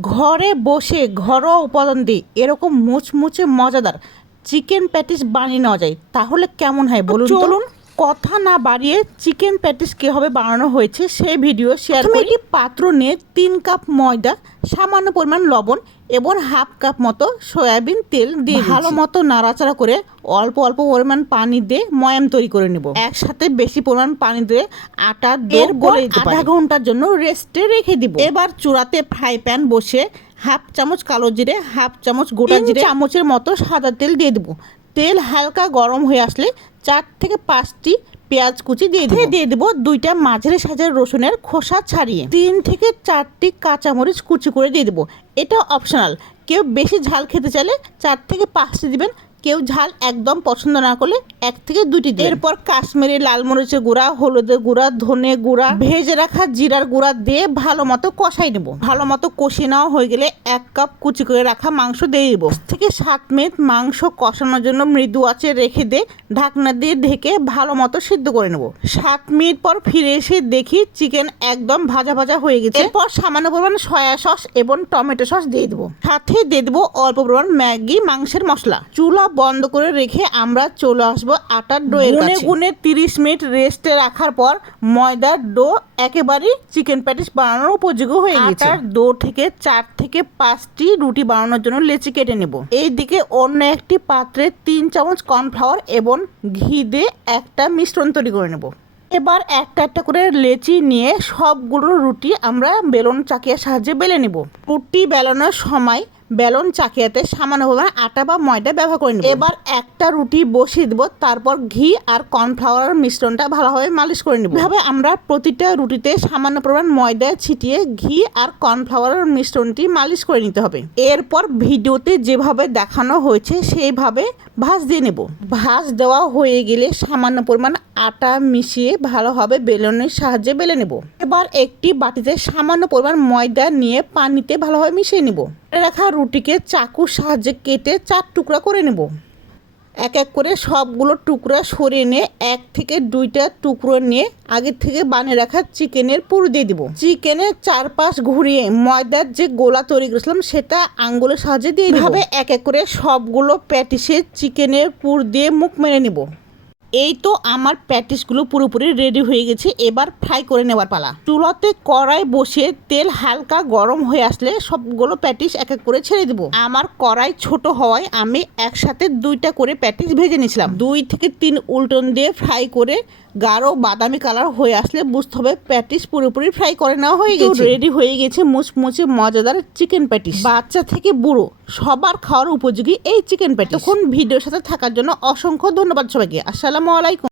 ঘরে বসে ঘরোয়া উপাদান দিয়ে এরকম মুচমুচে মজাদার। চিকেন প্যাটিস বানিয়ে নেওয়া যায়। তাহলে কেমন হয় বলুন? চলুন। কথা না বাড়িয়ে চিকেন প্যাটিস কীভাবে বানানো হয়েছে সেই ভিডিও শেয়ার করি। পাত্র নিয়ে তিন কাপ ময়দা সামান্য পরিমাণ লবণ এবং হাফ কাপ মতো সয়াবিন তেল দিয়ে ভালো মতো নাড়াচাড়া করে অল্প অল্প পরিমাণ পানি দিয়ে ময়াম তৈরি করে নেব। একসাথে বেশি পরিমাণ পানি দিয়ে আটা দিয়ে গলে আধা ঘণ্টার জন্য রেস্টে রেখে দিব। এবার চূড়াতে ফ্রাই প্যান বসে হাফ চামচ কালো জিরে হাফ চামচ গোটা জিরে চামচের মতো সাদা তেল দিয়ে দেবো। তেল হালকা গরম হয়ে আসলে চার থেকে পাঁচটি পেঁয়াজ কুচি দিয়ে দিয়ে দিয়ে দেবো। দুইটা মাঝারি সাজের রসুনের খোসা ছাড়িয়ে তিন থেকে চারটি কাঁচামরিচ কুচি করে দিয়ে দেবো। এটা অপশনাল কেউ বেশি ঝাল খেতে চাইলে চার থেকে পাঁচটি দিবেন। কেউ ঝাল একদম পছন্দ না করলে এক থেকে দুটি এরপর কাশ্মীরি লাল মরিচের গুঁড়া, হলুদের গুঁড়া, ধনে গুঁড়া, ভেজে রাখা জিরার গুঁড়া দিয়ে ভালো মতো কষাই নেব। ভালো মতো কষিয়ে নেওয়া হয়ে গেলে এক কাপ কুচি করে রাখা মাংস দিয়ে দেবো। থেকে সাত মিনিট মাংস কষানোর জন্য মৃদু আছে রেখে দিয়ে ঢাকনা দিয়ে ঢেকে ভালো মতো সিদ্ধ করে নেব। সাত মিনিট পর ফিরে এসে দেখি চিকেন একদম ভাজা ভাজা হয়ে গেছে। এরপর সামান্য পরিমাণ সয়া সস এবং টমেটো সস দিয়ে দেবো। সাথে দিয়ে দেবো অল্প পরিমাণ ম্যাগি মাংসের মশলা। চুলা বন্ধ করে রেখে আমরা চলে আসব আটার ডো গুনে গুনে তিরিশ মিনিট রেস্টে রাখার পর ময়দার ডো একেবারেই চিকেন প্যাটিস বানানোর উপযোগী হয়ে গেছে। আটার ডো থেকে চার থেকে পাঁচটি রুটি বানানোর জন্য লেচি কেটে নেব। এই দিকে অন্য একটি পাত্রে তিন চামচ কর্নফ্লাওয়ার এবং ঘি দিয়ে একটা মিশ্রণ তৈরি করে নেব। এবার একটা একটা করে লেচি নিয়ে সবগুলো রুটি আমরা বেলন চাকিয়ার সাহায্যে বেলে নেব। রুটি বেলানোর সময় বেলন চাকিয়াতে সামান্য পরিমাণ আটা বা ময়দা ব্যবহার করে নেব। এবার একটা রুটি বসিয়ে দেবো, তারপর ঘি আর কর্নফ্লাওয়ার মিশ্রণটা ভালোভাবে মালিশ করে নেব। এভাবে আমরা প্রতিটা রুটিতে সামান্য পরিমাণ ময়দা ছিটিয়ে ঘি আর কর্নফ্লাওয়ারের মিশ্রণটি মালিশ করে নিতে হবে। এরপর ভিডিওতে যেভাবে দেখানো হয়েছে, সেইভাবে ভাজ দিয়ে নেব। ভাজ দেওয়া হয়ে গেলে সামান্য পরিমাণ আটা মিশিয়ে ভালোভাবে বেলনের সাহায্যে বেলে নেব। এবার একটি বাটিতে সামান্য পরিমাণ ময়দা নিয়ে পানিতে ভালোভাবে মিশিয়ে নেব। রাখা রুটিকে চাকুর সাহায্যে কেটে চার টুকরা করে নেব। এক এক করে সবগুলো টুকরা সরিয়ে নিয়ে এক থেকে দুইটা টুকরো নিয়ে আগে থেকে বানিয়ে রাখা চিকেনের পুর দিয়ে দিব। চিকেনের চারপাশ ঘুরিয়ে ময়দার যে গোলা তৈরি করেছিলাম সেটা আঙ্গুলের সাহায্যে দিয়ে ভাবে এক এক করে সবগুলো প্যাটিসে চিকেনের পুর দিয়ে মুখ মেরে নেব। এই তো আমার প্যাটিসগুলো পুরোপুরি রেডি হয়ে গেছে এবার ফ্রাই করে নেওয়ার পালা। চুলাতে কড়াই বসে তেল হালকা গরম হয়ে আসলে সবগুলো প্যাটিস এক এক করে ছেড়ে দেবো। আমার কড়াই ছোট হওয়ায় আমি একসাথে দুইটা করে প্যাটিস ভেজে নিয়েছিলাম। দুই থেকে তিন উল্টন দিয়ে ফ্রাই করে গাঢ় বাদামি কালার হয়ে আসলে বুঝতে হবে প্যাটিস পুরোপুরি ফ্রাই করে নেওয়া হয়ে গেছে। রেডি হয়ে গেছে মুচমুচে মজাদার চিকেন প্যাটিস। বাচ্চা থেকে বুড়ো সবার খাওয়ার উপযোগী এই চিকেন প্যাটি তখন ভিডিওর সাথে থাকার জন্য অসংখ্য ধন্যবাদ সবাইকে। আসসালামু আলাইকুম।